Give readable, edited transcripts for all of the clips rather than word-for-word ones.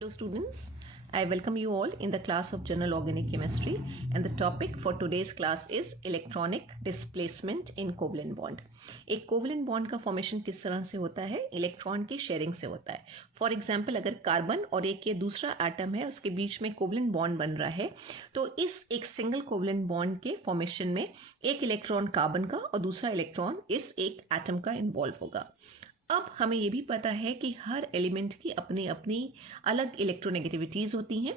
Hello students, I welcome you all in the class of General Organic Chemistry, and the topic for today's class is electronic displacement in covalent bond. एक covalent bond का formation किस तरह से होता है? Electron की sharing से होता है. फॉर एग्जाम्पल अगर कार्बन और एक ये दूसरा एटम है उसके बीच में कोवलेंट बॉन्ड बन रहा है तो इस एक सिंगल कोवलेंट बॉन्ड के फॉर्मेशन में एक इलेक्ट्रॉन कार्बन का और दूसरा इलेक्ट्रॉन इस एक एटम का इन्वॉल्व होगा. अब हमें ये भी पता है कि हर एलिमेंट की अपनी अपनी अलग इलेक्ट्रोनेगेटिविटीज़ होती हैं.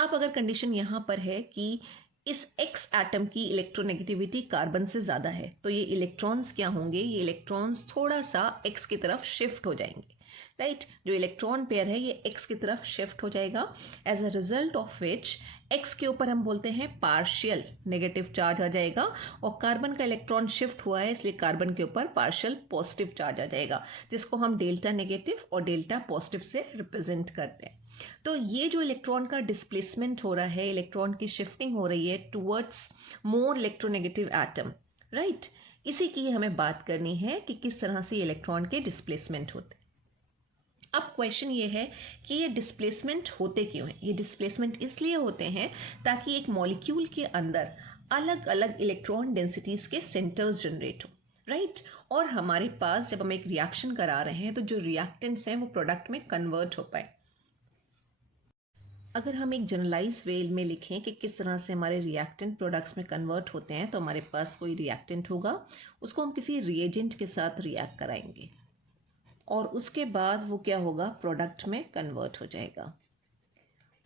अब अगर कंडीशन यहाँ पर है कि इस एक्स एटम की इलेक्ट्रोनेगेटिविटी कार्बन से ज़्यादा है तो ये इलेक्ट्रॉन्स क्या होंगे? ये इलेक्ट्रॉन्स थोड़ा सा एक्स की तरफ शिफ्ट हो जाएंगे. राइट, जो इलेक्ट्रॉन पेयर है ये एक्स की तरफ शिफ्ट हो जाएगा. As a result of which X के ऊपर हम बोलते हैं पार्शियल नेगेटिव चार्ज आ जाएगा, और कार्बन का इलेक्ट्रॉन शिफ्ट हुआ है इसलिए कार्बन के ऊपर पार्शियल पॉजिटिव चार्ज आ जाएगा, जिसको हम डेल्टा नेगेटिव और डेल्टा पॉजिटिव से रिप्रेजेंट करते हैं. तो ये जो इलेक्ट्रॉन का डिस्प्लेसमेंट हो रहा है, इलेक्ट्रॉन की शिफ्टिंग हो रही है towards more electronegative atom, right, इसी की हमें बात करनी है कि किस तरह से इलेक्ट्रॉन के डिस्प्लेसमेंट होते हैं. अब क्वेश्चन ये है कि ये डिस्प्लेसमेंट होते क्यों हैं? ये डिस्प्लेसमेंट इसलिए होते हैं ताकि एक मॉलिक्यूल के अंदर अलग अलग इलेक्ट्रॉन डेंसिटीज के सेंटर्स जनरेट हो, राइट. और हमारे पास जब हम एक रिएक्शन करा रहे हैं तो जो रिएक्टेंट्स हैं वो प्रोडक्ट में कन्वर्ट हो पाए. अगर हम एक जनरलाइज वे में लिखें कि किस तरह से हमारे रिएक्टेंट प्रोडक्ट्स में कन्वर्ट होते हैं, तो हमारे पास कोई रिएक्टेंट होगा, उसको हम किसी रिएजेंट के साथ रिएक्ट कराएंगे और उसके बाद वो क्या होगा? प्रोडक्ट में कन्वर्ट हो जाएगा.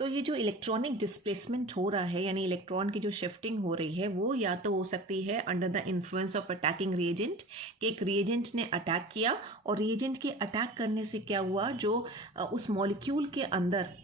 तो ये जो इलेक्ट्रॉनिक डिस्प्लेसमेंट हो रहा है यानी इलेक्ट्रॉन की जो शिफ्टिंग हो रही है वो या तो हो सकती है under the influence of attacking reagent, कि एक रिएजेंट ने अटैक किया और रिएजेंट के अटैक करने से क्या हुआ, जो उस मॉलिक्यूल के अंदर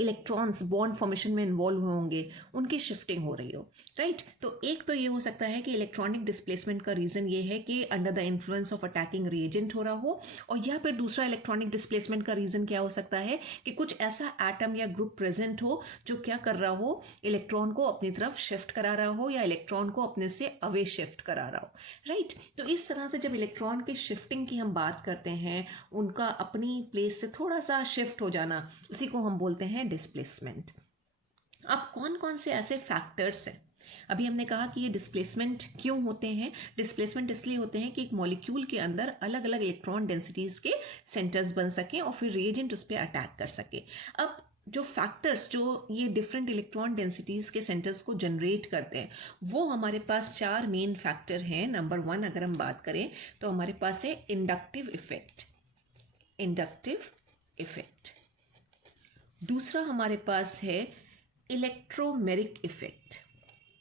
इलेक्ट्रॉन्स बॉन्ड फॉर्मेशन में इन्वॉल्व होंगे उनकी शिफ्टिंग हो रही हो, राइट. तो एक तो ये हो सकता है कि इलेक्ट्रॉनिक डिस्प्लेसमेंट का रीज़न ये है कि under the influence of attacking reagent हो रहा हो, और या फिर दूसरा इलेक्ट्रॉनिक डिस्प्लेसमेंट का रीज़न क्या हो सकता है कि कुछ ऐसा एटम या ग्रुप प्रेजेंट हो जो क्या कर रहा हो, इलेक्ट्रॉन को अपनी तरफ शिफ्ट करा रहा हो या इलेक्ट्रॉन को अपने से अवे शिफ्ट करा रहा हो, राइट. तो इस तरह से जब इलेक्ट्रॉन की शिफ्टिंग की हम बात करते हैं, उनका अपनी प्लेस से थोड़ा सा शिफ्ट हो जाना, उसी को हम बोलते हैं डिस्प्लेसमेंट. अब कौन कौन से ऐसे फैक्टर्स हैं? अभी हमने कहा कि ये डिस्प्लेसमेंट क्यों होते हैं. डिस्प्लेसमेंट इसलिए होते हैं कि एक मॉलिक्यूल के अंदर अलग अलग इलेक्ट्रॉन डेंसिटीज के सेंटर्स बन सकें और फिर रिएजेंट उस पर अटैक कर सके. अब जो फैक्टर्स जो ये डिफरेंट इलेक्ट्रॉन डेंसिटीज के सेंटर्स को जनरेट करते हैं वो हमारे पास चार मेन फैक्टर हैं. नंबर 1 अगर हम बात करें तो हमारे पास है इंडक्टिव इफेक्ट. Inductive effect. दूसरा हमारे पास है इलेक्ट्रोमेरिक इफेक्ट.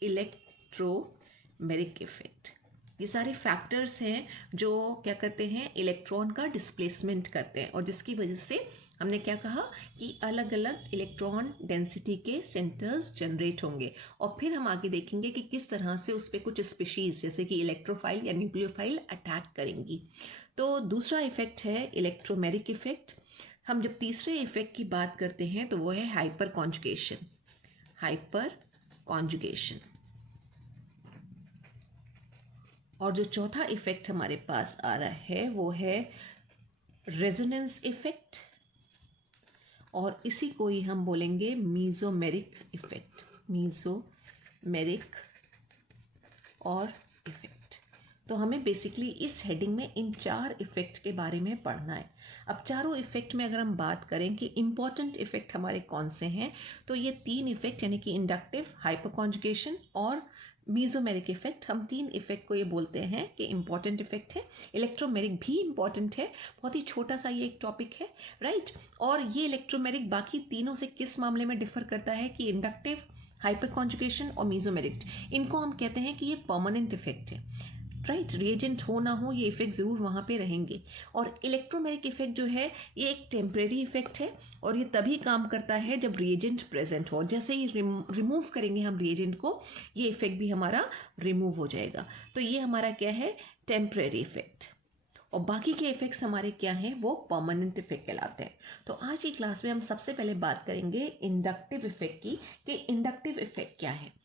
Electromeric effect. ये सारे फैक्टर्स हैं जो क्या करते हैं, इलेक्ट्रॉन का डिस्प्लेसमेंट करते हैं, और जिसकी वजह से हमने क्या कहा कि अलग अलग इलेक्ट्रॉन डेंसिटी के सेंटर्स जनरेट होंगे. और फिर हम आगे देखेंगे कि किस तरह से उस पर कुछ स्पीशीज जैसे कि इलेक्ट्रोफाइल या न्यूक्लियोफाइल अटैक करेंगी. तो दूसरा इफेक्ट है इलेक्ट्रोमेरिक इफेक्ट. हम जब तीसरे इफेक्ट की बात करते हैं तो वो है हाइपर कॉन्जुगेशन. Hyper conjugation. और जो चौथा इफेक्ट हमारे पास आ रहा है वो है रेजोनेंस इफेक्ट, और इसी को ही हम बोलेंगे मीजोमेरिक इफेक्ट. मीजोमेरिक और इफेक्ट. तो हमें बेसिकली इस हेडिंग में इन चार इफेक्ट के बारे में पढ़ना है. अब चारों इफेक्ट में अगर हम बात करें कि इंपॉर्टेंट इफेक्ट हमारे कौन से हैं, तो ये तीन इफेक्ट यानी कि इंडक्टिव, हाइपर कॉन्जुगेशन और मीजोमेरिक इफेक्ट, हम तीन इफेक्ट को ये बोलते हैं कि इंपॉर्टेंट इफेक्ट है. इलेक्ट्रोमेरिक भी इंपॉर्टेंट है, बहुत ही छोटा सा ये एक टॉपिक है, राइट. और ये इलेक्ट्रोमेरिक बाकी तीनों से किस मामले में डिफर करता है कि इंडक्टिव, हाइपर कॉन्जुगेशन और मीजोमेरिक, इनको हम कहते हैं कि ये परमानेंट इफेक्ट है, राइट. रिएजेंट हो ना हो ये इफेक्ट ज़रूर वहाँ पे रहेंगे. और इलेक्ट्रोमेरिक इफेक्ट जो है ये एक टेम्परेरी इफेक्ट है और ये तभी काम करता है जब रिएजेंट प्रेजेंट हो. जैसे ही रिमूव करेंगे हम रिएजेंट को, ये इफेक्ट भी हमारा रिमूव हो जाएगा. तो ये हमारा क्या है, टेम्परेरी इफेक्ट. और बाकी के इफेक्ट्स हमारे क्या हैं, वो परमानेंट इफेक्ट कहलाते हैं. तो आज की क्लास में हम सबसे पहले बात करेंगे इंडक्टिव इफेक्ट की, कि इंडक्टिव इफेक्ट क्या है.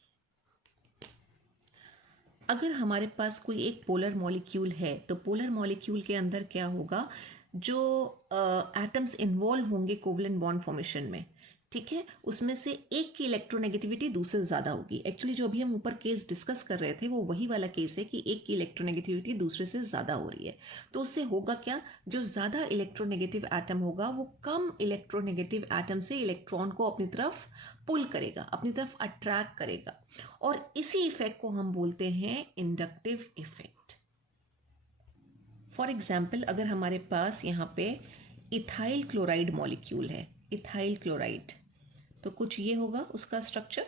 अगर हमारे पास कोई एक पोलर मॉलिक्यूल है तो पोलर मॉलिक्यूल के अंदर क्या होगा, जो एटम्स इन्वॉल्व होंगे कोवलेंट बॉन्ड फॉर्मेशन में, ठीक है, उसमें से एक की इलेक्ट्रोनेगेटिविटी दूसरे से ज़्यादा होगी। एक्चुअली जो अभी हम ऊपर केस डिस्कस कर रहे थे वो वही वाला केस है कि एक की इलेक्ट्रोनेगेटिविटी दूसरे से ज़्यादा हो रही है। तो उससे होगा क्या, जो ज़्यादा इलेक्ट्रोनेगेटिव एटम होगा वो कम इलेक्ट्रोनेगेटिव एटम से इलेक्ट्रॉन को अपनी तरफ पुल करेगा, अपनी तरफ अट्रैक्ट करेगा, और इसी इफेक्ट को हम बोलते हैं इंडक्टिव इफेक्ट। फॉर एग्जाम्पल, अगर हमारे पास यहाँ पे इथाइल क्लोराइड मॉलिक्यूल है, इथाइल क्लोराइड, तो कुछ ये होगा उसका स्ट्रक्चर।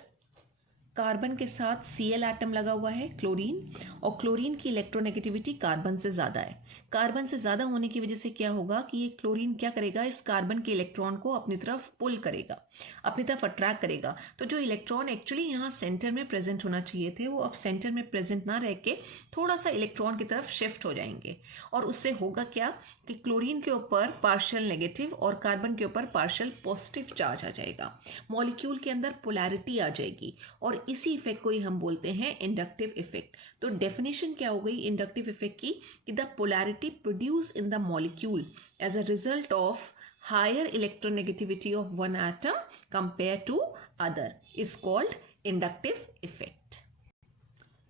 कार्बन के साथ Cl एटम लगा हुआ है, क्लोरीन, और क्लोरीन की इलेक्ट्रोनेगेटिविटी कार्बन से ज़्यादा है। कार्बन से ज़्यादा होने की वजह से क्या होगा कि ये क्लोरीन क्या करेगा, इस कार्बन के इलेक्ट्रॉन को अपनी तरफ पुल करेगा, अपनी तरफ अट्रैक्ट करेगा। तो जो इलेक्ट्रॉन एक्चुअली यहाँ सेंटर में प्रेजेंट होना चाहिए थे वो अब सेंटर में प्रेजेंट ना रह के थोड़ा सा इलेक्ट्रॉन की तरफ शिफ्ट हो जाएंगे, और उससे होगा क्या कि क्लोरीन के ऊपर पार्शियल नेगेटिव और कार्बन के ऊपर पार्शियल पॉजिटिव चार्ज आ जाएगा, मॉलिक्यूल के अंदर पोलैरिटी आ जाएगी, और इसी इफेक्ट को ही हम बोलते हैं इंडक्टिव इफेक्ट। तो डेफिनेशन क्या हो गई इंडक्टिव इफेक्ट की, कि the polarity produce in the molecule as a result of higher electronegativity of one atom compare to other is called inductive effect.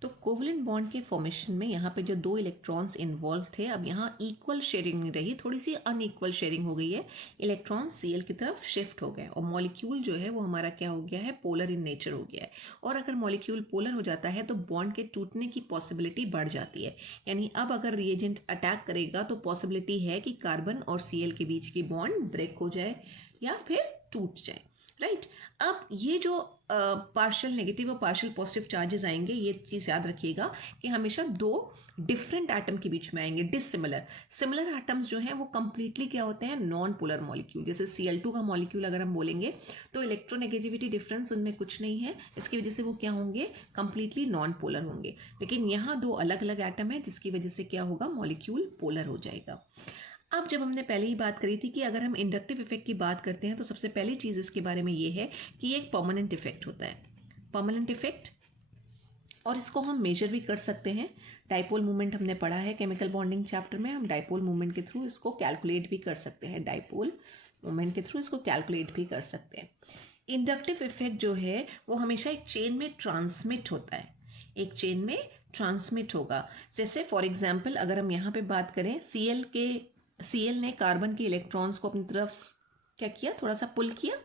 तो कोवलेंट बॉन्ड के फॉर्मेशन में यहाँ पे जो दो इलेक्ट्रॉन्स इन्वॉल्व थे, अब यहाँ इक्वल शेयरिंग नहीं रही, थोड़ी सी अनइक्वल शेयरिंग हो गई है, इलेक्ट्रॉन Cl की तरफ शिफ्ट हो गए, और मॉलिक्यूल जो है वो हमारा क्या हो गया है, पोलर इन नेचर हो गया है। और अगर मॉलिक्यूल पोलर हो जाता है तो बॉन्ड के टूटने की पॉसिबिलिटी बढ़ जाती है, यानी अब अगर रिएजेंट अटैक करेगा तो पॉसिबिलिटी है कि कार्बन और Cl के बीच की बॉन्ड ब्रेक हो जाए या फिर टूट जाए, राइट। अब ये जो पार्शियल नेगेटिव और पार्शियल पॉजिटिव चार्जेस आएंगे, ये चीज़ याद रखिएगा कि हमेशा दो डिफरेंट एटम के बीच में आएंगे, डिसिमिलर। सिमिलर एटम्स जो हैं वो कंप्लीटली क्या होते हैं, नॉन पोलर मॉलिक्यूल। जैसे Cl2 का मॉलिक्यूल अगर हम बोलेंगे तो इलेक्ट्रोनेगेटिविटी डिफरेंस उनमें कुछ नहीं है, इसकी वजह से वो क्या होंगे, कंप्लीटली नॉन पोलर होंगे। लेकिन यहाँ दो अलग अलग एटम है जिसकी वजह से क्या होगा, मॉलिक्यूल पोलर हो जाएगा। अब जब हमने पहले ही बात करी थी कि अगर हम इंडक्टिव इफेक्ट की बात करते हैं तो सबसे पहली चीज़ इसके बारे में ये है कि ये एक परमानेंट इफेक्ट होता है, परमानेंट इफेक्ट, और इसको हम मेजर भी कर सकते हैं। डाइपोल मूवमेंट हमने पढ़ा है केमिकल बॉन्डिंग चैप्टर में, हम डाइपोल मूवमेंट के थ्रू इसको कैलकुलेट भी कर सकते हैं, डाइपोल मूवमेंट के थ्रू इसको कैलकुलेट भी कर सकते हैं। इंडक्टिव इफेक्ट जो है वो हमेशा एक चेन में ट्रांसमिट होता है, एक चेन में ट्रांसमिट होगा। जैसे फॉर एग्जाम्पल अगर हम यहाँ पे बात करें, Cl ने कार्बन के इलेक्ट्रॉन्स को अपनी तरफ क्या किया, थोड़ा सा पुल किया,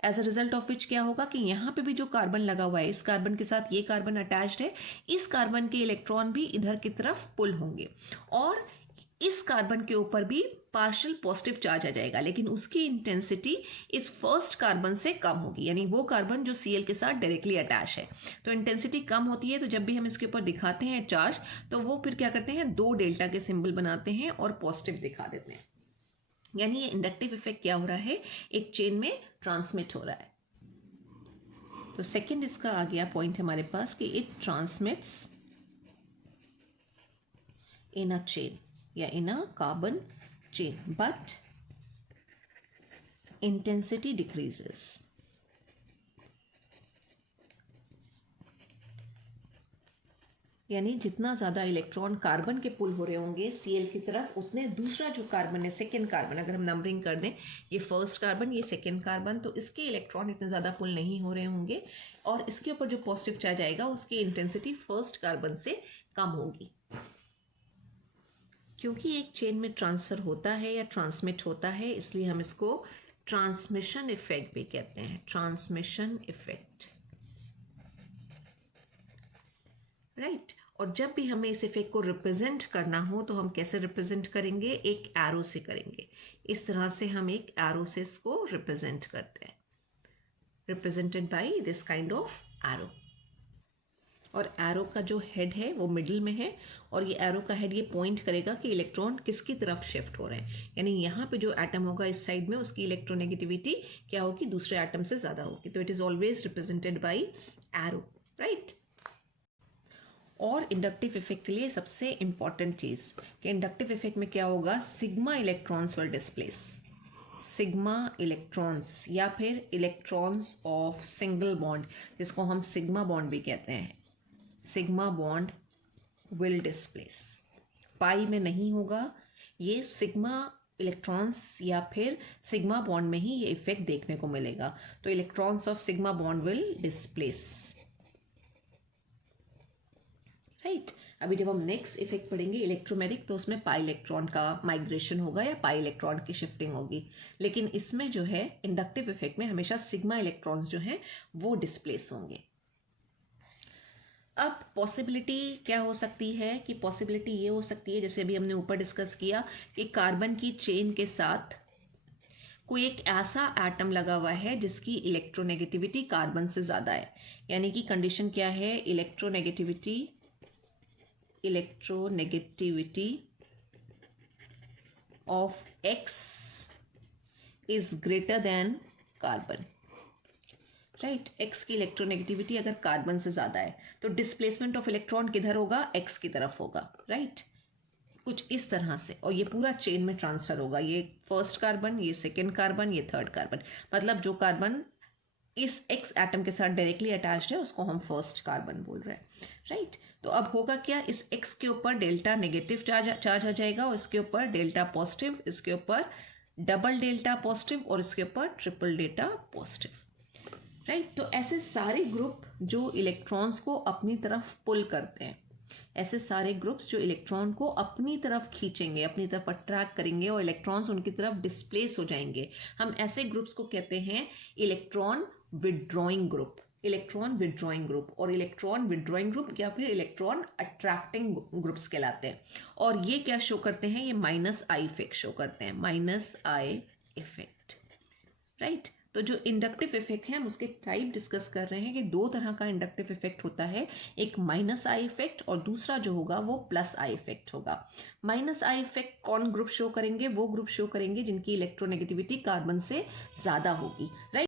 as a result of which क्या होगा कि यहाँ पे भी जो कार्बन लगा हुआ है, इस कार्बन के साथ ये कार्बन अटैच्ड है, इस कार्बन के इलेक्ट्रॉन भी इधर की तरफ पुल होंगे, और इस कार्बन के ऊपर भी पार्शियल पॉजिटिव चार्ज आ जाएगा, लेकिन उसकी इंटेंसिटी इस फर्स्ट कार्बन से कम होगी, यानी वो कार्बन जो Cl के साथ डायरेक्टली अटैच है। तो इंटेंसिटी कम होती है, तो जब भी हम इसके ऊपर दिखाते हैं चार्ज, तो वो फिर क्या करते हैं, दो डेल्टा के सिंबल बनाते हैं और पॉजिटिव दिखा देते हैं। यानी ये इंडक्टिव इफेक्ट क्या हो रहा है, एक चेन में ट्रांसमिट हो रहा है। तो सेकेंड इसका आ गया पॉइंट हमारे पास कि it transmits in a chain या in a carbon chain, but intensity decreases. यानी जितना ज़्यादा इलेक्ट्रॉन कार्बन के पुल हो रहे होंगे Cl की तरफ, उतने दूसरा जो कार्बन है, सेकेंड कार्बन, अगर हम नंबरिंग कर दें, ये फर्स्ट कार्बन, ये सेकेंड कार्बन, तो इसके इलेक्ट्रॉन इतने ज़्यादा पुल नहीं हो रहे होंगे, और इसके ऊपर जो पॉजिटिव चार्ज आएगा उसकी इंटेंसिटी फर्स्ट कार्बन से कम होगी। क्योंकि एक चेन में ट्रांसफ़र होता है या ट्रांसमिट होता है, इसलिए हम इसको ट्रांसमिशन इफेक्ट भी कहते हैं, ट्रांसमिशन इफेक्ट, राइट। और जब भी हमें इस इफेक्ट को रिप्रेजेंट करना हो तो हम कैसे रिप्रेजेंट करेंगे, एक एरो से करेंगे। इस तरह से हम एक एरो से इसको रिप्रेजेंट करते हैं, represented by this kind of arrow. और एरो का जो हेड है वो मिडिल में है, और ये एरो का हेड ये पॉइंट करेगा कि इलेक्ट्रॉन किसकी तरफ शिफ्ट हो रहे हैं, यानी यहाँ पे जो एटम होगा इस साइड में, उसकी इलेक्ट्रोनेगेटिविटी क्या होगी, दूसरे एटम से ज़्यादा होगी। तो it is always represented by arrow, right. और इंडक्टिव इफेक्ट के लिए सबसे इंपॉर्टेंट चीज़ कि इंडक्टिव इफेक्ट में क्या होगा, sigma electrons will displace, sigma electrons, या फिर इलेक्ट्रॉन्स ऑफ सिंगल बॉन्ड, जिसको हम सिग्मा बॉन्ड भी कहते हैं, सिग्मा बॉन्ड विल डिस्प्लेस। पाई में नहीं होगा, ये सिग्मा इलेक्ट्रॉन्स या फिर सिग्मा बॉन्ड में ही ये इफेक्ट देखने को मिलेगा। तो electrons of sigma bond will displace, right. अभी जब हम नेक्स्ट इफेक्ट पढ़ेंगे इलेक्ट्रोमैग्नेटिक, तो उसमें पाई इलेक्ट्रॉन का माइग्रेशन होगा या पाई इलेक्ट्रॉन की शिफ्टिंग होगी, लेकिन इसमें जो है इंडक्टिव इफेक्ट में हमेशा सिग्मा इलेक्ट्रॉन्स जो हैं वो डिस्प्लेस होंगे। अब पॉसिबिलिटी क्या हो सकती है कि पॉसिबिलिटी ये हो सकती है, जैसे अभी हमने ऊपर डिस्कस किया कि कार्बन की चेन के साथ कोई एक ऐसा एटम लगा हुआ है जिसकी इलेक्ट्रोनेगेटिविटी कार्बन से ज़्यादा है, यानी कि कंडीशन क्या है, electronegativity of X is greater than carbon, right. X की इलेक्ट्रोनेगेटिविटी अगर कार्बन से ज़्यादा है तो डिस्प्लेसमेंट ऑफ इलेक्ट्रॉन किधर होगा, X की तरफ होगा, राइट। कुछ इस तरह से, और ये पूरा चेन में ट्रांसफर होगा, ये फर्स्ट कार्बन, ये सेकेंड कार्बन, ये थर्ड कार्बन, मतलब जो कार्बन इस X एटम के साथ डायरेक्टली अटैच्ड है उसको हम फर्स्ट कार्बन बोल रहे हैं, राइट। तो अब होगा क्या, इस X के ऊपर डेल्टा नेगेटिव चार्ज आ जाएगा और इसके ऊपर डेल्टा पॉजिटिव, इसके ऊपर डबल डेल्टा पॉजिटिव और इसके ऊपर ट्रिपल डेल्टा पॉजिटिव, राइट। तो ऐसे सारे ग्रुप जो इलेक्ट्रॉन्स को अपनी तरफ पुल करते हैं, ऐसे सारे ग्रुप्स जो इलेक्ट्रॉन को अपनी तरफ खींचेंगे, अपनी तरफ अट्रैक्ट करेंगे और इलेक्ट्रॉन्स उनकी तरफ डिस्प्लेस हो जाएंगे, हम ऐसे ग्रुप्स को कहते हैं electron withdrawing group, electron withdrawing group. और इलेक्ट्रॉन विड्रॉइंग ग्रुप या फिर इलेक्ट्रॉन अट्रैक्टिंग ग्रुप्स कहलाते हैं। और ये क्या शो करते हैं, ये -I इफेक्ट शो करते हैं, -I इफेक्ट, राइट। तो जो इंडक्टिव इफेक्ट है हम उसके टाइप डिस्कस कर रहे हैं कि दो तरह का इंडक्टिव इफेक्ट होता है, एक -I इफेक्ट और दूसरा जो होगा वो +I इफेक्ट होगा। -I इफेक्ट कौन ग्रुप शो करेंगे, वो ग्रुप शो करेंगे जिनकी इलेक्ट्रोनेगेटिविटी कार्बन से ज़्यादा होगी, राइट।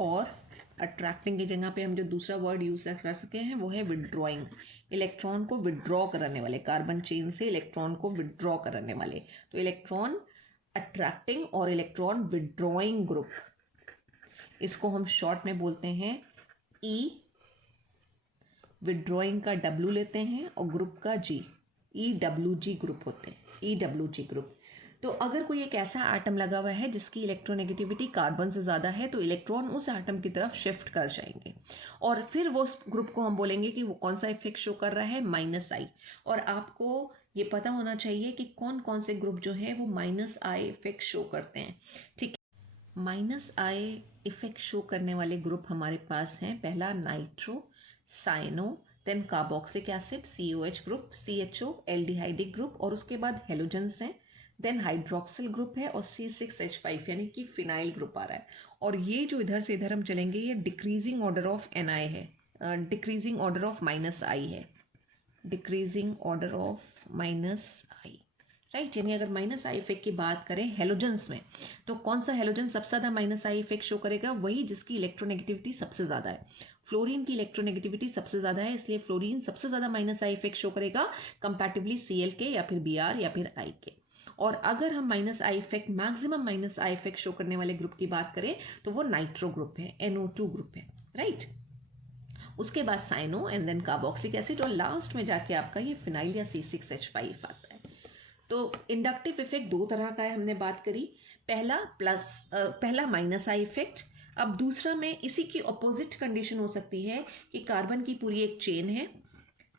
और अट्रैक्टिंग की जगह पे हम जो दूसरा वर्ड यूज कर सकते हैं वो है विड्रॉइंग, इलेक्ट्रॉन को विड्रॉ करने वाले, कार्बन चेन से इलेक्ट्रॉन को विड्रॉ करने वाले। तो इलेक्ट्रॉन अट्रैक्टिंग और इलेक्ट्रॉन विड्रॉइंग ग्रुप, इसको हम शॉर्ट में बोलते हैं E, विड्रॉइंग का W लेते हैं और ग्रुप का G, EWG ग्रुप होते हैं, EWG ग्रुप। तो अगर कोई एक ऐसा एटम लगा हुआ है जिसकी इलेक्ट्रोनेगेटिविटी कार्बन से ज़्यादा है तो इलेक्ट्रॉन उस एटम की तरफ शिफ्ट कर जाएंगे और फिर वो ग्रुप को हम बोलेंगे कि वो कौन सा इफेक्ट शो कर रहा है, -I। और आपको ये पता होना चाहिए कि कौन कौन से ग्रुप जो है वो -I इफेक्ट शो करते हैं, ठीक है। -I इफेक्ट शो करने वाले ग्रुप हमारे पास हैं, पहला nitro, cyano, then carboxylic acid COH group, CHO aldehydic group, और उसके बाद हेलोजेंस हैं, देन हाइड्रोक्सिल ग्रुप है और C6H5 यानी कि फिनाइल ग्रुप आ रहा है। और ये जो इधर से इधर हम चलेंगे ये डिक्रीजिंग ऑर्डर ऑफ Ni है, डिक्रीजिंग ऑर्डर ऑफ -I है, decreasing order of -I, right. यानी अगर -I इफेक्ट की बात करें हेलोजेंस में, तो कौन सा हेलोजन सबसे ज़्यादा -I इफेक्ट शो करेगा, वही जिसकी इलेक्ट्रोनेगेटिविटी सबसे ज़्यादा है। फ्लोरीन की इलेक्ट्रोनेगेटिविटी सबसे ज़्यादा है, इसलिए फ्लोरीन सबसे ज़्यादा -I इफेक्ट शो करेगा कंपैरेटिवली Cl के या फिर Br या फिर I के। और अगर हम -I effect, maximum -I effect show करने वाले ग्रुप की बात करें तो वो नाइट्रो ग्रुप है, NO2 ग्रुप है, राइट। उसके बाद cyano and then carboxylic acid और लास्ट में जाके आपका ये फिनाइल या C6H5 आता है। तो इंडक्टिव इफेक्ट दो तरह का है, हमने बात करी, पहला -I इफेक्ट। अब दूसरा में इसी की अपोजिट कंडीशन हो सकती है कि कार्बन की पूरी एक चेन है,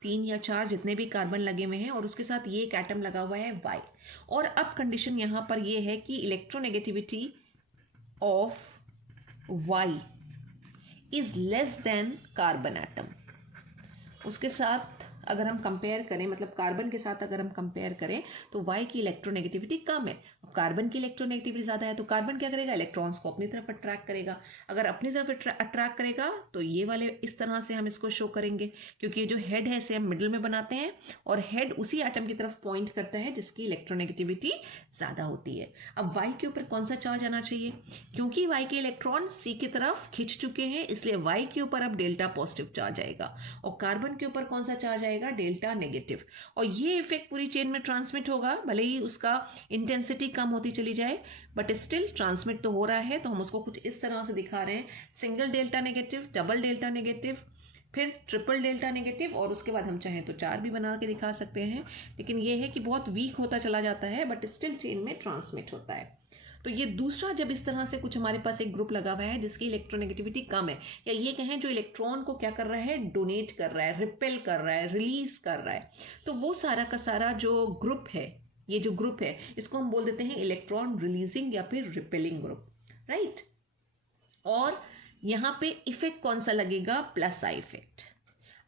3 या 4 जितने भी कार्बन लगे हुए हैं और उसके साथ ये एक एटम लगा हुआ है Y, और अब कंडीशन यहाँ पर ये है कि electronegativity of Y is less than carbon atom. उसके साथ अगर हम कंपेयर करें, मतलब कार्बन के साथ अगर हम कंपेयर करें तो Y की इलेक्ट्रोनेगेटिविटी कम है, कार्बन की इलेक्ट्रोनेगेटिविटी ज़्यादा है, तो कार्बन क्या करेगा, इलेक्ट्रॉन्स को अपनी तरफ अट्रैक्ट करेगा। अगर अपनी तरफ अट्रैक्ट करेगा तो ये वाले इस तरह से हम इसको शो करेंगे, क्योंकि ये जो हेड है इसे हम मिडिल में बनाते हैं और हेड उसी एटम की तरफ पॉइंट करता है जिसकी इलेक्ट्रोनेगेटिविटी ज़्यादा होती है। अब Y के ऊपर कौन सा चार्ज आना चाहिए, क्योंकि Y के इलेक्ट्रॉन C की तरफ खिंच चुके हैं, इसलिए Y के ऊपर अब डेल्टा पॉजिटिव चार्ज आएगा और कार्बन के ऊपर कौन सा चार्ज आएगा, डेल्टा नेगेटिव। और ये इफेक्ट पूरी चेन में ट्रांसमिट होगा, भले ही उसका इंटेंसिटी कम होती चली जाए बट स्टिल ट्रांसमिट तो हो रहा है। तो हम उसको कुछ इस तरह से दिखा रहे हैं, single delta negative, double delta negative, फिर ट्रिपल डेल्टा नेगेटिव, और उसके बाद हम चाहें तो 4 भी बना के दिखा सकते हैं, लेकिन ये है कि बहुत वीक होता चला जाता है बट स्टिल चेन में ट्रांसमिट होता है। तो ये दूसरा, जब इस तरह से कुछ हमारे पास एक ग्रुप लगा हुआ है जिसकी इलेक्ट्रोनेगेटिविटी कम है, या ये कहें जो इलेक्ट्रॉन को क्या कर रहा है, डोनेट कर रहा है, रिपेल कर रहा है, रिलीज कर रहा है, तो वो सारा का सारा जो ग्रुप है, ये जो ग्रुप है इसको हम बोल देते हैं इलेक्ट्रॉन रिलीजिंग या फिर रिपेलिंग ग्रुप, राइट। और यहां पे इफेक्ट कौन सा लगेगा, प्लस आई इफेक्ट।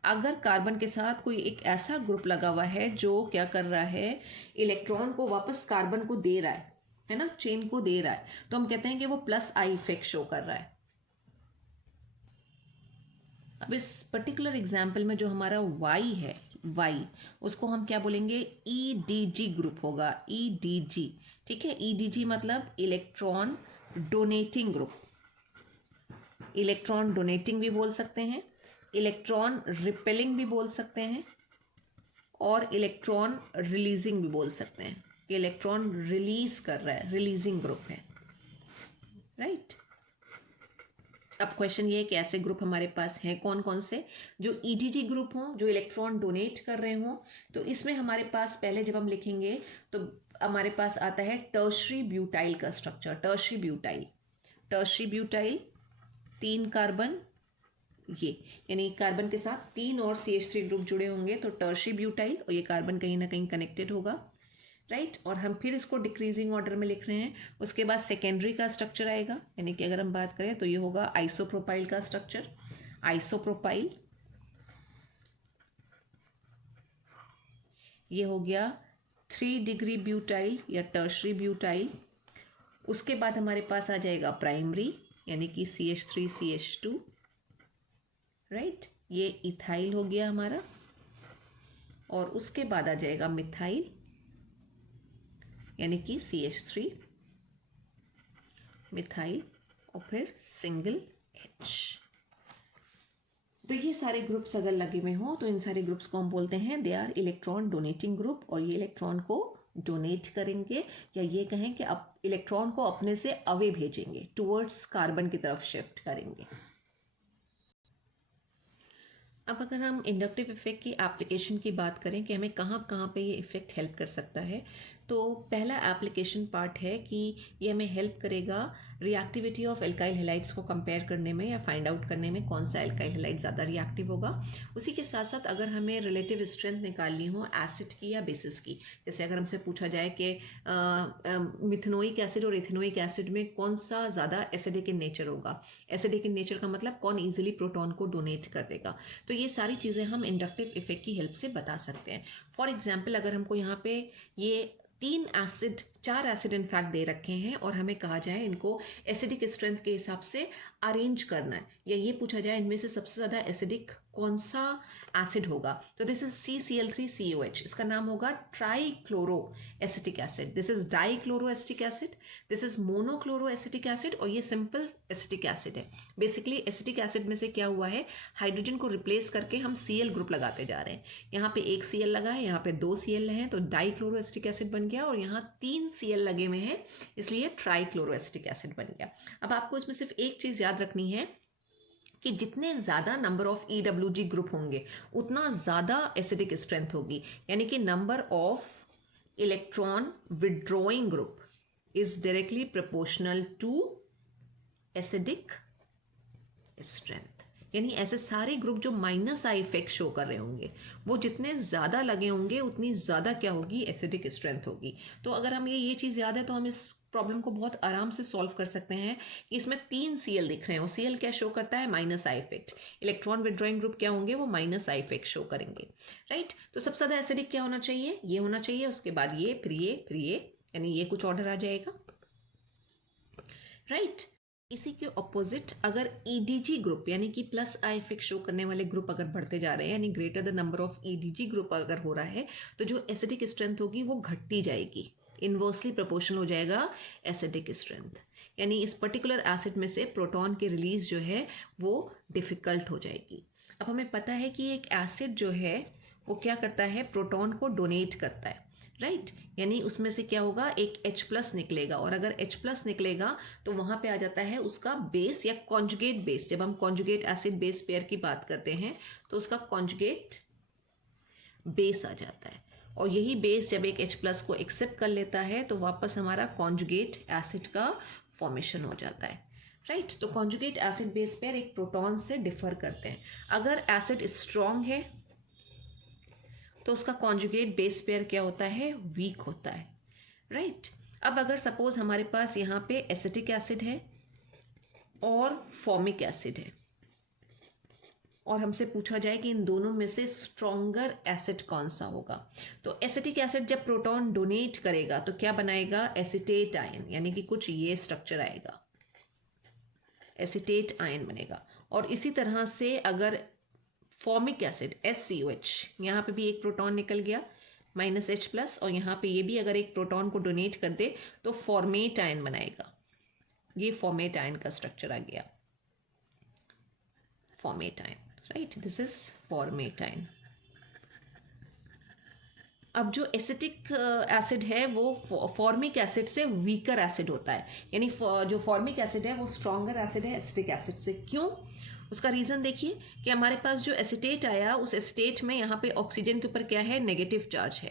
अगर कार्बन के साथ कोई एक ऐसा ग्रुप लगा हुआ है जो क्या कर रहा है, इलेक्ट्रॉन को वापस कार्बन को दे रहा है ना, चेन को दे रहा है, तो हम कहते हैं कि वो प्लस आई इफेक्ट शो कर रहा है। अब इस पर्टिकुलर एग्जाम्पल में जो हमारा Y है, Y उसको हम क्या बोलेंगे, EDG ग्रुप होगा, EDG, ठीक है। EDG मतलब electron donating group, electron donating भी बोल सकते हैं, इलेक्ट्रॉन रिपेलिंग भी बोल सकते हैं, और इलेक्ट्रॉन रिलीजिंग भी बोल सकते हैं कि इलेक्ट्रॉन रिलीज कर रहा है, रिलीजिंग ग्रुप है, राइट। अब क्वेश्चन ये है कि ऐसे ग्रुप हमारे पास हैं कौन कौन से, जो EDG ग्रुप हों, जो इलेक्ट्रॉन डोनेट कर रहे हों। तो इसमें हमारे पास पहले जब हम लिखेंगे तो हमारे पास आता है टर्शरी ब्यूटाइल का structure, tertiary butyl, tertiary butyl 3 carbon, ये यानी कार्बन के साथ 3 और CH3 ग्रुप जुड़े होंगे तो टर्शरी ब्यूटाइल, और ये कार्बन कहीं ना कहीं कनेक्टेड होगा, राइट। और हम फिर इसको डिक्रीजिंग ऑर्डर में लिख रहे हैं। उसके बाद सेकेंडरी का स्ट्रक्चर आएगा, यानी कि अगर हम बात करें तो ये होगा आइसोप्रोपाइल का स्ट्रक्चर, आइसोप्रोपाइल, ये हो गया 3 डिग्री ब्यूटाइल या टर्शरी ब्यूटाइल। उसके बाद हमारे पास आ जाएगा प्राइमरी, यानी कि CH3 CH2, राइट, ये इथाइल हो गया हमारा। और उसके बाद आ जाएगा मिथाइल, यानी कि CH3 मिथाइल, और फिर सिंगल H। तो ये सारे ग्रुप्स अगर लगे हुए हों तो इन सारे ग्रुप्स को हम बोलते हैं they are electron donating group, और ये इलेक्ट्रॉन को डोनेट करेंगे, या ये कहें कि अब इलेक्ट्रॉन को अपने से अवे भेजेंगे, टुवर्ड्स कार्बन की तरफ शिफ्ट करेंगे। अब अगर हम इंडक्टिव इफेक्ट की एप्लीकेशन की बात करें कि हमें कहाँ कहाँ पे ये इफेक्ट हेल्प कर सकता है, तो पहला एप्लीकेशन पार्ट है कि ये हमें हेल्प करेगा रिएक्टिविटी ऑफ एल्काइल हैलाइड्स को कंपेयर करने में, या फाइंड आउट करने में कौन सा एल्काइल हैलाइड ज़्यादा रिएक्टिव होगा। उसी के साथ साथ अगर हमें रिलेटिव स्ट्रेंथ निकालनी हो एसिड की या बेसिस की, जैसे अगर हमसे पूछा जाए कि मिथेनोइक एसिड और इथेनोइक एसिड में कौन सा ज़्यादा एसिडिक इन नेचर होगा, एसिडिक इन नेचर का मतलब कौन ईजिली प्रोटॉन को डोनेट कर देगा, तो ये सारी चीज़ें हम इंडक्टिव इफेक्ट की हेल्प से बता सकते हैं। फॉर एग्जाम्पल अगर हमको यहाँ पे ये 4 एसिड इनफैक्ट दे रखे हैं और हमें कहा जाए इनको एसिडिक स्ट्रेंथ के हिसाब से अरेंज करना है, या ये पूछा जाए इनमें से सबसे ज़्यादा एसिडिक कौन सा एसिड होगा, तो दिस इज CCl3COH, इसका नाम होगा trichloro acetic acid, this is dichloro acetic acid, this is monochloro acetic acid, और ये सिंपल एसिटिक एसिड है। बेसिकली एसिटिक एसिड में से क्या हुआ है, हाइड्रोजन को रिप्लेस करके हम Cl ग्रुप लगाते जा रहे हैं। यहाँ पे 1 Cl लगा है, यहाँ पे 2 Cl हैं, तो डाइक्लोरो एसिटिक एसिड बन गया, और यहाँ 3 Cl लगे हुए हैं, इसलिए ट्राइक्लोरो एसिटिक एसिड बन गया। अब आपको इसमें सिर्फ एक चीज़ याद रखनी है कि जितने ज़्यादा नंबर ऑफ EWG ग्रुप होंगे उतना ज़्यादा एसिडिक स्ट्रेंथ होगी, यानी कि number of electron withdrawing group is directly proportional to acidic strength. यानी ऐसे सारे ग्रुप जो -I इफेक्ट शो कर रहे होंगे वो जितने ज़्यादा लगे होंगे उतनी ज़्यादा क्या होगी, एसिडिक स्ट्रेंथ होगी। तो अगर हम ये चीज़ याद है तो हम इस प्रॉब्लम को बहुत आराम से सॉल्व कर सकते हैं कि इसमें 3 Cl दिख रहे हैं, और Cl क्या शो करता है, -I effect. Electron withdrawing group क्या होंगे, वो -I इफेक्ट शो करेंगे, राइट। तो सबसे ज़्यादा एसिडिक क्या होना चाहिए, ये होना चाहिए, उसके बाद ये, फिर ये, फिर ये, यानी ये कुछ ऑर्डर आ जाएगा, राइट। इसी के ऑपोजिट अगर EDG ग्रुप यानी कि +I इफेक्ट शो करने वाले ग्रुप अगर बढ़ते जा रहे हैं, यानी greater the number of EDG group अगर हो रहा है, तो जो एसिडिक स्ट्रेंथ होगी वो घटती जाएगी, इन्वर्सली प्रोपोर्शनल हो जाएगा एसिडिक स्ट्रेंथ, यानी इस पर्टिकुलर एसिड में से प्रोटॉन की रिलीज जो है वो डिफिकल्ट हो जाएगी। अब हमें पता है कि एक एसिड जो है वो क्या करता है, प्रोटॉन को डोनेट करता है, राइट। यानी उसमें से क्या होगा, एक H+ निकलेगा, और अगर H+ निकलेगा तो वहां पे आ जाता है उसका बेस या कॉन्जुगेट बेस। जब हम कॉन्जुगेट एसिड बेस पेयर की बात करते हैं तो उसका कॉन्जुगेट बेस आ जाता है, और यही बेस जब एक H+ को एक्सेप्ट कर लेता है तो वापस हमारा कॉन्जुगेट एसिड का फॉर्मेशन हो जाता है, राइट। तो कॉन्जुगेट एसिड बेस पेयर एक प्रोटॉन से डिफर करते हैं। अगर एसिड स्ट्रॉन्ग है तो उसका कॉन्जुगेट बेस पेयर क्या होता है, वीक होता है, राइट। अब अगर सपोज हमारे पास यहाँ पे एसिटिक एसिड है और फॉर्मिक एसिड है, और हमसे पूछा जाए कि इन दोनों में से स्ट्रॉन्गर एसिड कौन सा होगा, तो एसिटिक एसिड जब प्रोटॉन डोनेट करेगा तो क्या बनाएगा, एसिटेट आयन, यानी कि कुछ ये स्ट्रक्चर आएगा, एसिटेट आयन बनेगा। और इसी तरह से अगर फॉर्मिक एसिड SCOH, यहाँ पे भी एक प्रोटॉन निकल गया -H+, और यहाँ पे ये भी अगर एक प्रोटॉन को डोनेट कर दे तो फॉर्मेट आयन बनाएगा। ये फॉर्मेट आयन का स्ट्रक्चर आ गया, format ion, right, this is format ion. अब जो एसिटिक एसिड है वो फॉर्मिक एसिड से वीकर एसिड होता है, यानी जो फॉर्मिक एसिड है वो स्ट्रॉन्गर एसिड है एसिटिक एसिड से। क्यों, उसका रीज़न देखिए कि हमारे पास जो एसिटेट आया उस एसिटेट में यहाँ पे ऑक्सीजन के ऊपर क्या है, नेगेटिव चार्ज है,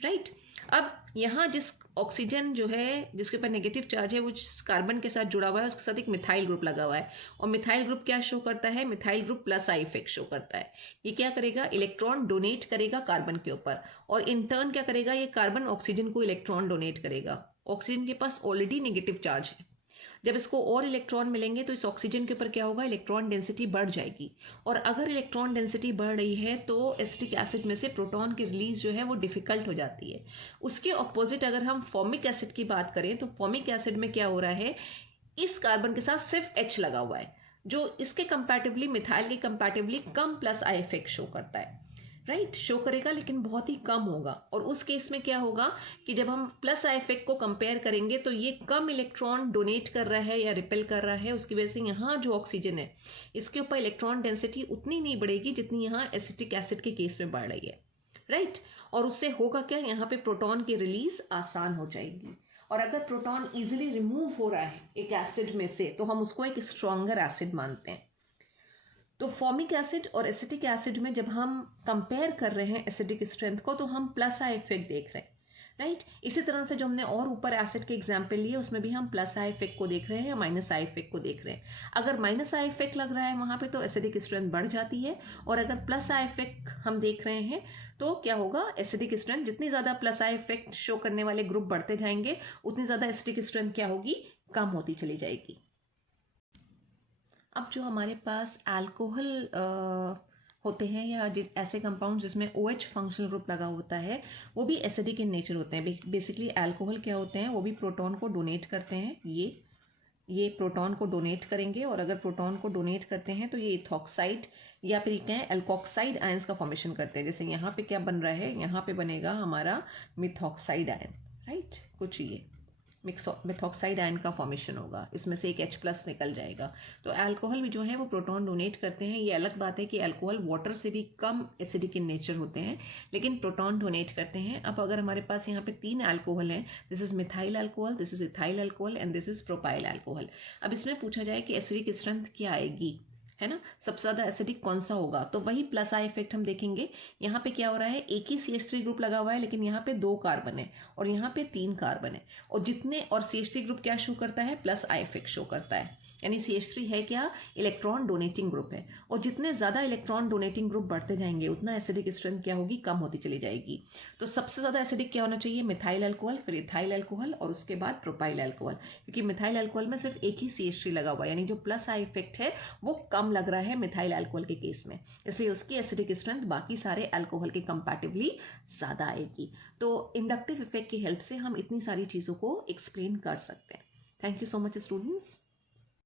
राइट। अब यहाँ जिस ऑक्सीजन जो है जिसके ऊपर नेगेटिव चार्ज है वो कार्बन के साथ जुड़ा हुआ है, उसके साथ एक मिथाइल ग्रुप लगा हुआ है, और मिथाइल ग्रुप क्या शो करता है, methyl group +I effect show करता है। ये क्या करेगा, इलेक्ट्रॉन डोनेट करेगा कार्बन के ऊपर, और इन टर्न क्या करेगा, ये कार्बन ऑक्सीजन को इलेक्ट्रॉन डोनेट करेगा। ऑक्सीजन के पास ऑलरेडी नेगेटिव चार्ज है, जब इसको और इलेक्ट्रॉन मिलेंगे तो इस ऑक्सीजन के ऊपर क्या होगा, इलेक्ट्रॉन डेंसिटी बढ़ जाएगी, और अगर इलेक्ट्रॉन डेंसिटी बढ़ रही है तो एसिटिक एसिड में से प्रोटॉन की रिलीज जो है वो डिफिकल्ट हो जाती है। उसके ऑपोजिट अगर हम फॉर्मिक एसिड की बात करें तो फॉर्मिक एसिड में क्या हो रहा है, इस कार्बन के साथ सिर्फ H लगा हुआ है, जो इसके कंपैरेटिवली मिथाइल के comparatively come +I effect show करता है, राइट, शो करेगा लेकिन बहुत ही कम होगा। और उस केस में क्या होगा कि जब हम +I इफेक्ट को कंपेयर करेंगे तो ये कम इलेक्ट्रॉन डोनेट कर रहा है या रिपेल कर रहा है, उसकी वजह से यहाँ जो ऑक्सीजन है इसके ऊपर इलेक्ट्रॉन डेंसिटी उतनी नहीं बढ़ेगी जितनी यहाँ एसिटिक एसिड के केस में बढ़ रही है, राइट। और उससे होगा क्या, यहाँ पे प्रोटॉन की रिलीज आसान हो जाएगी, और अगर प्रोटॉन इजिली रिमूव हो रहा है एक एसिड में से तो हम उसको एक स्ट्रॉन्गर एसिड मानते हैं। तो फॉर्मिक एसिड और एसिटिक एसिड में जब हम कंपेयर कर रहे हैं एसिडिक स्ट्रेंथ को तो हम +I इफेक्ट देख रहे हैं, राइट। इसी तरह से जो हमने और ऊपर एसिड के एग्जाम्पल लिए उसमें भी हम +I इफेक्ट को देख रहे हैं या -I इफेक्ट को देख रहे हैं। अगर -I इफेक्ट लग रहा है वहां पे तो एसिडिक स्ट्रेंथ बढ़ जाती है, और अगर +I इफेक्ट हम देख रहे हैं तो क्या होगा, एसिडिक स्ट्रेंथ जितनी ज़्यादा +I इफेक्ट शो करने वाले ग्रुप बढ़ते जाएंगे उतनी ज़्यादा एसिडिक स्ट्रेंथ क्या होगी, कम होती चली जाएगी। अब जो हमारे पास अल्कोहल होते हैं या ऐसे कंपाउंड जिसमें OH फंक्शनल ग्रुप लगा होता है वो भी एसिडिक इन नेचर होते हैं। बेसिकली अल्कोहल क्या होते हैं, वो भी प्रोटॉन को डोनेट करते हैं, ये प्रोटॉन को डोनेट करेंगे, और अगर प्रोटॉन को डोनेट करते हैं तो ये इथॉक्साइड या फिर कहें एल्कोक्साइड आयंस का फॉर्मेशन करते हैं। जैसे यहाँ पे क्या बन रहा है, यहाँ पे बनेगा हमारा मिथॉक्साइड आयन, राइट, कुछ ये मिथॉक्साइड आयन का फॉर्मेशन होगा, इसमें से एक H+ निकल जाएगा। तो अल्कोहल भी जो है वो प्रोटॉन डोनेट करते हैं। ये अलग बात है कि अल्कोहल वाटर से भी कम एसिडिक इन नेचर होते हैं लेकिन प्रोटॉन डोनेट करते हैं। अब अगर हमारे पास यहाँ पे 3 अल्कोहल हैं, this is methyl alcohol, this is ethyl alcohol and this is propyl alcohol. अब इसमें पूछा जाए कि एसिडिक स्ट्रेंथ क्या आएगी, है ना, सबसे ज़्यादा एसिडिक कौन सा होगा, तो वही +I इफेक्ट हम देखेंगे। यहाँ पे क्या हो रहा है, एक ही CH3 ग्रुप लगा हुआ है लेकिन यहाँ पे 2 कार्बन है और यहाँ पे 3 कार्बन है, और CH3 ग्रुप क्या शो करता है, +I इफेक्ट शो करता है, यानी CH3 है क्या, इलेक्ट्रॉन डोनेटिंग ग्रुप है, और जितने ज़्यादा इलेक्ट्रॉन डोनेटिंग ग्रुप बढ़ते जाएंगे उतना एसिडिक स्ट्रेंथ क्या होगी, कम होती चली जाएगी। तो सबसे ज़्यादा एसिडिक क्या होना चाहिए, मिथाइल अल्कोहल, फिर इथाइल अल्कोहल और उसके बाद प्रोपाइल अल्कोहल, क्योंकि मिथाइल अल्कोहल में सिर्फ एक ही CH3 लगा हुआ है, यानी जो +I इफेक्ट है वो कम लग रहा है मिथाइल अल्कोहल के केस में, इसलिए उसकी एसिडिक स्ट्रेंथ बाकी सारे अल्कोहल के कंपैरेटिवली ज़्यादा आएगी। तो इंडक्टिव इफेक्ट की हेल्प से हम इतनी सारी चीज़ों को एक्सप्लेन कर सकते हैं। Thank you so much students.